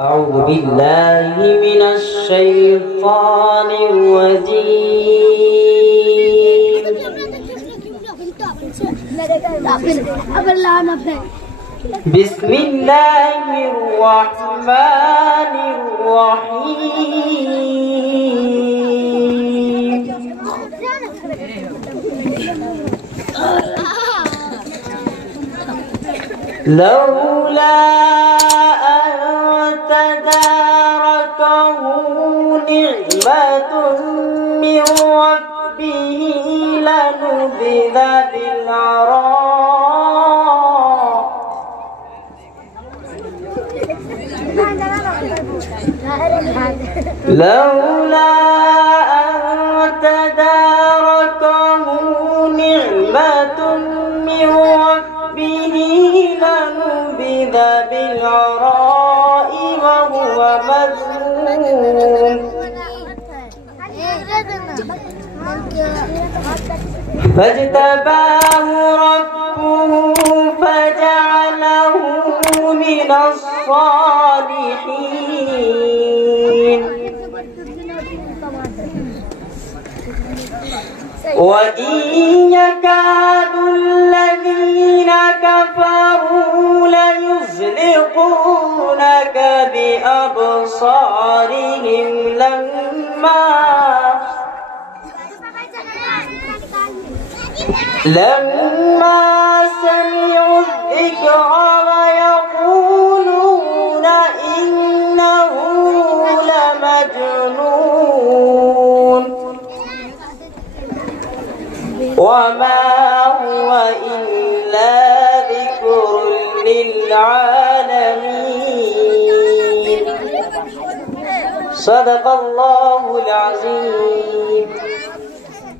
أعوذ بالله من الشيطان الرجيم. بسم الله الرحمن الرحيم. لولا أن تداركه نعمة من ربه لنبذ بالعراء لولا أن تداركه نعمة من ربه لنبذ بالعراء وهو مذموم فاجتباه ربه فجعله من الصالحين. وإن يكاد الذين كفروا ليزلقونك بأبصارهم لما سمعوا الذكر ويقولون إنه لمجنون وما هو إلا ذكر للعالمين. صدق الله العظيم.